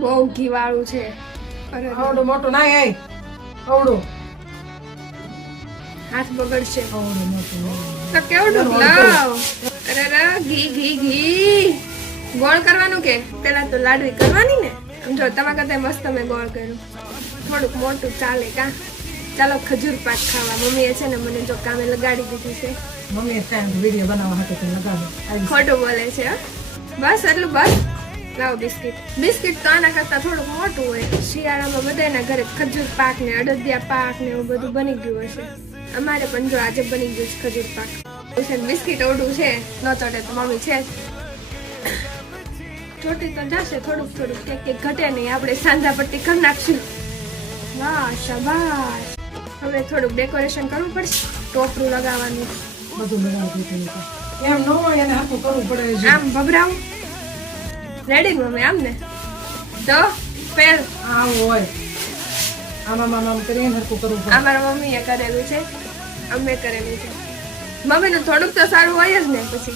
બહુ ઘી વાળું છે. અરે આવડું મોટું ના આય આવડું હાથ બગડશે આવડું મોટું તો કેવડું લાવ. અરે રે ઘી ઘી ઘી ગોળ કરવાનું કે પેલા તો લાડવી કરવાની ને. જો તમારા કરતા મસ્ત મેં ગોળ કર્યું. થોડુંક મોટું ચાલે કા. ચાલો ખજૂર પાક ખાવા. મમ્મીએ છે ને મને જો કામે લગાડી દીધી છે. મમ્મી ટાઈમ વિડિયો બનાવવા hatte તો લગાડો. ખોટું બોલે છે હો. બસ એટલું બસ. લાવો બિસ્કિટ. બિસ્કિટ તો આના કરતા થોડુંક મોટું હોય. શિયાળામાં બધાના ઘરે ખજૂર પાક ને અડદિયા પાક ને એવું બધું બની ગયું હશે. અમારે પણ જો આજે બની ગયું છે ખજૂર પાક. બિસ્કિટ ઓડું છે ન ચડે તો મમ્મી છે ચોટી તો જશે થોડુંક થોડુંક કે ઘટે નહીં. આપણે સાંધા પટ્ટી કરી નાખશું. વાહ શાબાશ. હવે થોડુંક ડેકોરેશન કરવું પડશે. ટોપરું લગાવવાનું બધું લગાવી દીધું. એમ ન હોય એને હરખું કરવું પડે છે. આમ ભભરાવું રેડી મમ્મી આમ ને તો પેલ આમ હોય આમ કરીને હરખું કરવું પડે. અમારા મમ્મીએ કરેલું છે અમે કરેલું છે. મમ્મીનું થોડુંક તો સારું હોય જ ને પછી